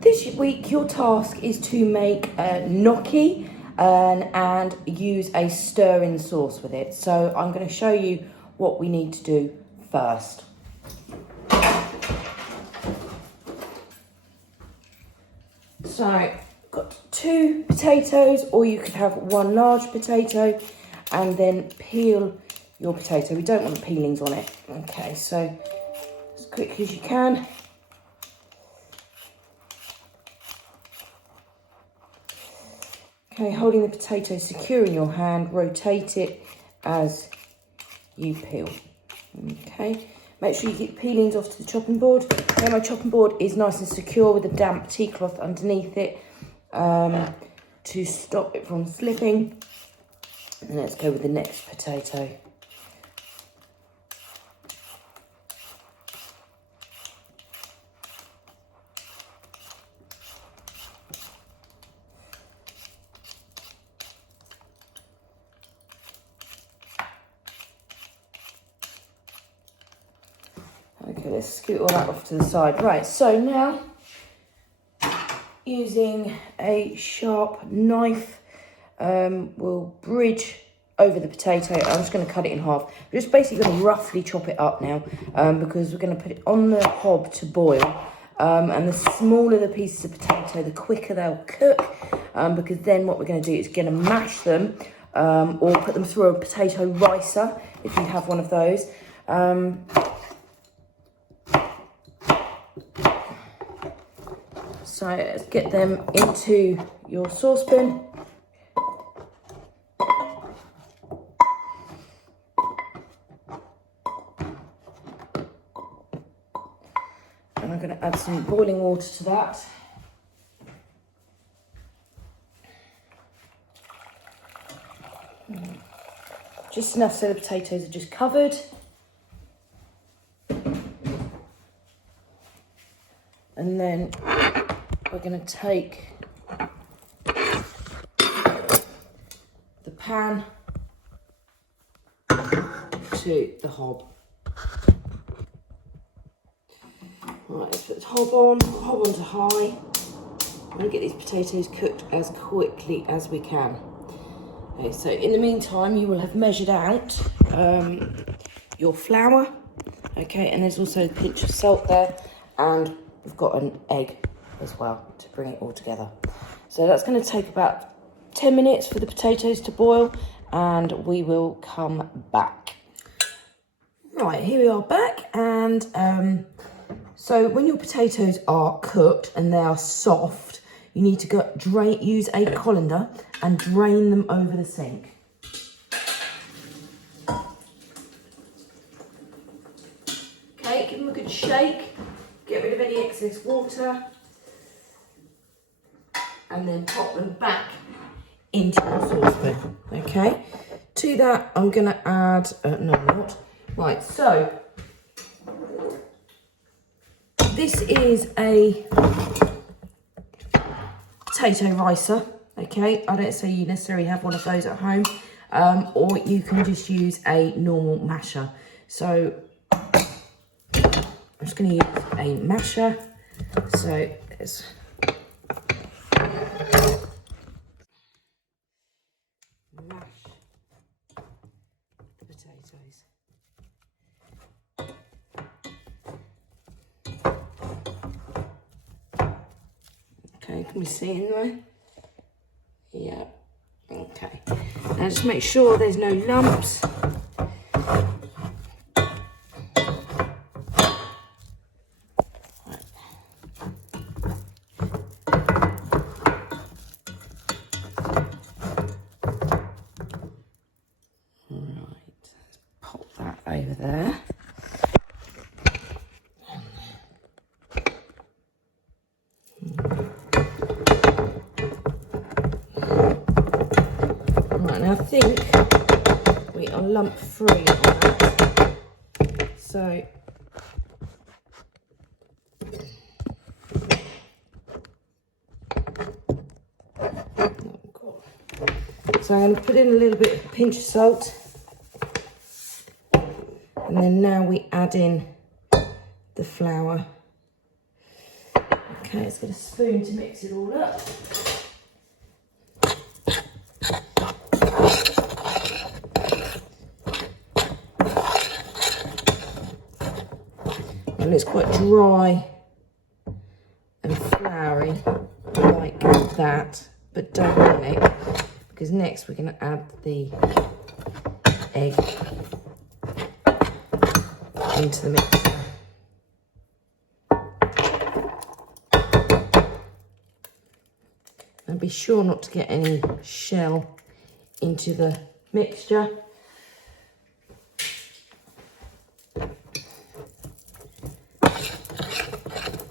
This week your task is to make a gnocchi and use a stir-in sauce with it. So I'm going to show you what we need to do first. So I've got 2 potatoes, or you could have 1 large potato, and then peel your potato. We don't want the peelings on it. Okay, so as quickly as you can. Okay, holding the potato secure in your hand, rotate it as you peel. Okay, make sure you get peelings off to the chopping board. Okay, my chopping board is nice and secure with a damp tea cloth underneath it to stop it from slipping. And let's go with the next potato. Okay, let's scoot all that off to the side. Right, so now, using a sharp knife, we'll bridge over the potato. I'm just going to cut it in half. We're just basically going to roughly chop it up now because we're going to put it on the hob to boil. And the smaller the pieces of potato, the quicker they'll cook, because then what we're going to do is going to mash them or put them through a potato ricer if you have one of those. So let's get them into your saucepan. And I'm going to add some boiling water to that. Just enough so the potatoes are just covered. And then we're going to take the pan to the hob. Right, let's put the hob on to high. I'm going to get these potatoes cooked as quickly as we can. Okay, so in the meantime, you will have measured out your flour. Okay, and there's also a pinch of salt there, and we've got an egg as well to bring it all together. So that's going to take about 10 minutes for the potatoes to boil, and we will come back. Right, here we are back, and so when your potatoes are cooked and they are soft, you need to use a colander and drain them over the sink. Okay, give them a good shake, get rid of any excess water, and then pop them back into your saucepan. Okay, to that I'm going to add, no I'm not. Right, so this is a potato ricer. Okay, I don't say you necessarily have one of those at home, or you can just use a normal masher. So I'm just going to use a masher. So let's mash the potatoes. Okay, can we see in there? Yeah, okay. Now just make sure there's no lumps. Over there. Right, now I think we are lump free on that. So I'm going to put in a little bit of pinch of salt. And then now we add in the flour. Okay, let's get a spoon to mix it all up. And it's quite dry and floury like that, but don't panic, because next we're going to add the egg into the mixer. And be sure not to get any shell into the mixture.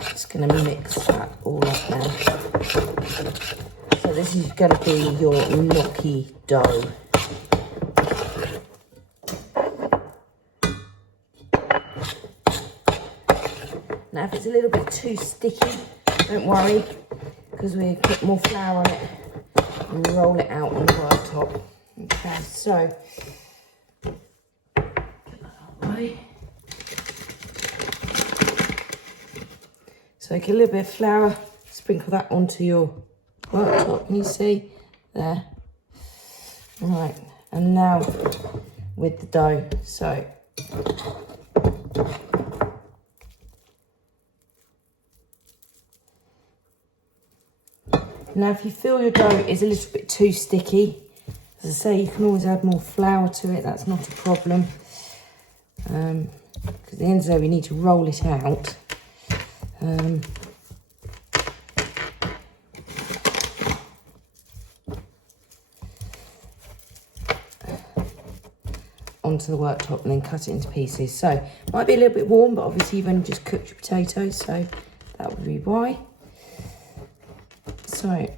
Just going to mix that all up now. So this is going to be your gnocchi dough. Now if it's a little bit too sticky, don't worry, because we put more flour on it and roll it out on the worktop. Okay, so get that out of the way. So take a little bit of flour, sprinkle that onto your worktop. Can you see there? Right, and now with the dough. So now if you feel your dough is a little bit too sticky, as I say, you can always add more flour to it, that's not a problem. Because at the end of the day we need to roll it out. Onto the worktop and then cut it into pieces. So it might be a little bit warm, but obviously you've only just cooked your potatoes, so that would be why. So I'm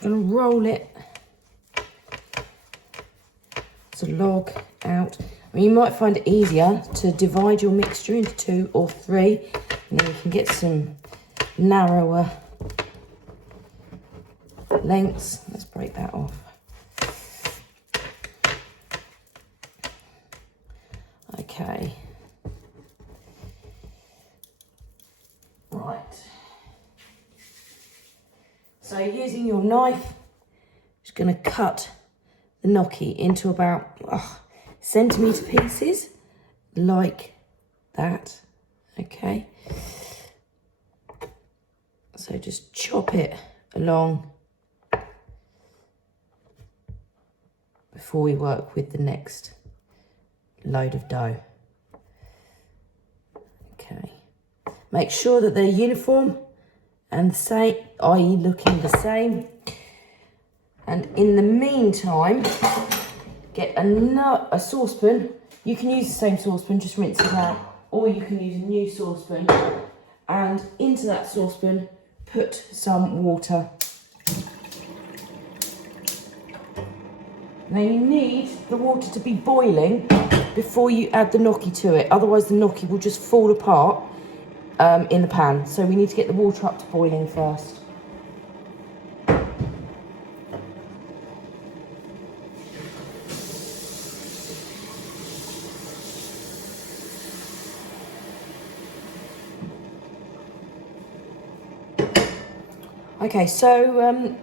going to roll it as a log out. I mean, you might find it easier to divide your mixture into 2 or 3, and then you can get some narrower lengths. Let's break that off. Okay. Right. So using your knife, just going to cut the gnocchi into about centimetre pieces, like that. Okay. So just chop it along before we work with the next load of dough. Okay. Make sure that they're uniform and the same, i.e. looking the same. And in the meantime, get a saucepan. You can use the same saucepan, just rinse it out, or you can use a new saucepan. And into that saucepan, put some water. Now you need the water to be boiling before you add the gnocchi to it, otherwise the gnocchi will just fall apart in the pan. So we need to get the water up to boiling first. Okay, so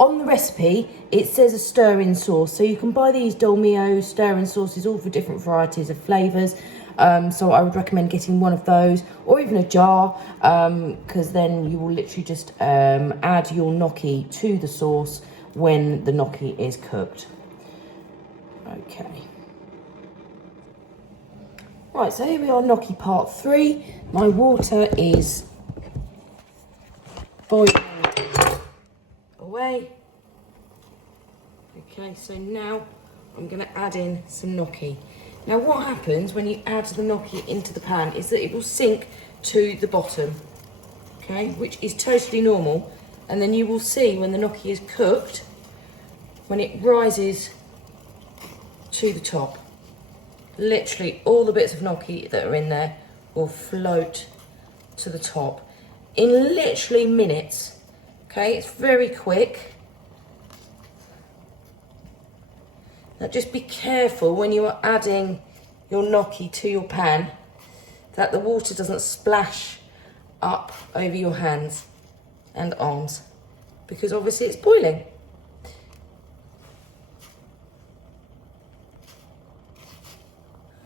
on the recipe, it says a stir-in sauce. So you can buy these dolmio stir-in sauces, all for different varieties of flavours. So I would recommend getting one of those, or even a jar, because then you will literally just add your gnocchi to the sauce when the gnocchi is cooked. Okay. Right, so here we are, gnocchi part 3. My water is boiling away. Okay, so now I'm going to add in some gnocchi. Now what happens when you add the gnocchi into the pan is that it will sink to the bottom, okay, which is totally normal. And then you will see when the gnocchi is cooked, when it rises to the top, literally all the bits of gnocchi that are in there will float to the top in literally minutes. Okay, it's very quick. Now just be careful when you are adding your gnocchi to your pan that the water doesn't splash up over your hands. and arms, because obviously it's boiling.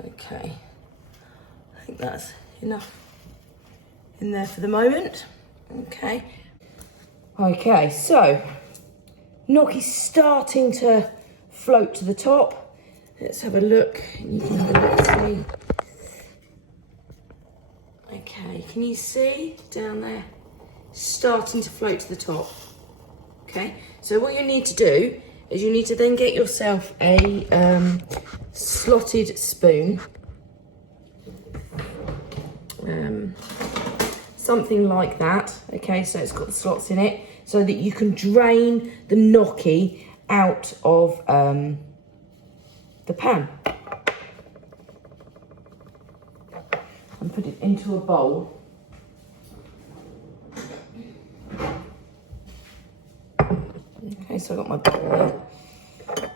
Okay, I think that's enough in there for the moment. Okay. Okay, so gnocchi's starting to float to the top. Let's have a look. You can have a look, see. Okay, can you see down there? Starting to float to the top. Okay, so what you need to do is you need to then get yourself a slotted spoon. Something like that. Okay, so it's got the slots in it so that you can drain the gnocchi out of the pan. And put it into a bowl. Okay, so I've got my bowl there.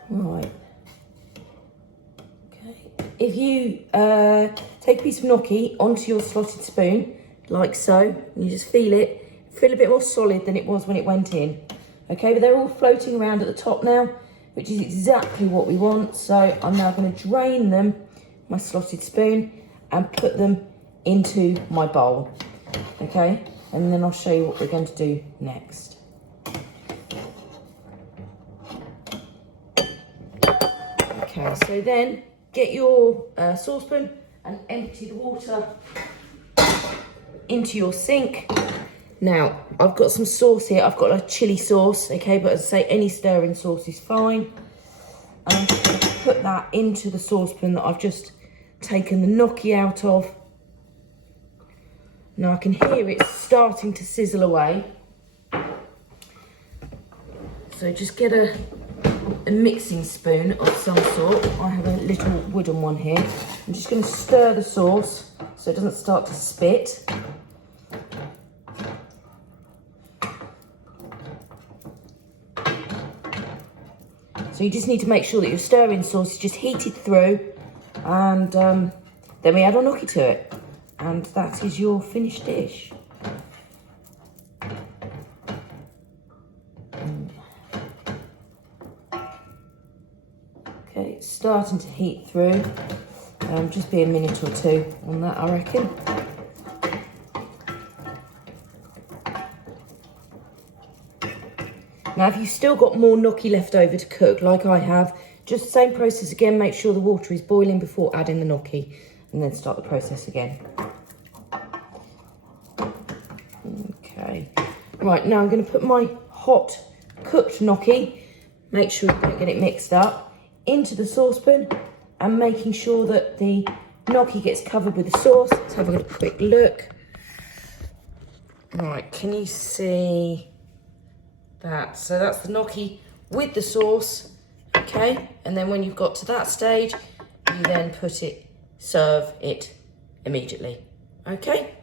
Right. Okay. If you take a piece of gnocchi onto your slotted spoon, like so, and you just feel a bit more solid than it was when it went in. Okay, but they're all floating around at the top now, which is exactly what we want. So I'm now going to drain them, my slotted spoon, and put them into my bowl. Okay, and then I'll show you what we're going to do next. Okay, so then get your saucepan and empty the water into your sink. Now, I've got some sauce here. I've got a chilli sauce, okay, but as I say, any stirring sauce is fine. And I'm just going to put that into the saucepan that I've just taken the gnocchi out of. Now I can hear it starting to sizzle away. So just get a mixing spoon of some sort. I have a little wooden one here. I'm just going to stir the sauce so it doesn't start to spit. So you just need to make sure that your stirring sauce is just heated through, and then we add our gnocchi to it. And that is your finished dish. Okay, it's starting to heat through. Just be a minute or two on that, I reckon. Now, if you've still got more gnocchi left over to cook, like I have, just the same process again. Make sure the water is boiling before adding the gnocchi, and then start the process again. Okay. Right, now I'm going to put my hot cooked gnocchi, make sure you don't get it mixed up, into the saucepan, and making sure that the gnocchi gets covered with the sauce. Let's have a quick look. Right, can you see that? So that's the gnocchi with the sauce, okay? And then when you've got to that stage, you then serve it immediately, okay?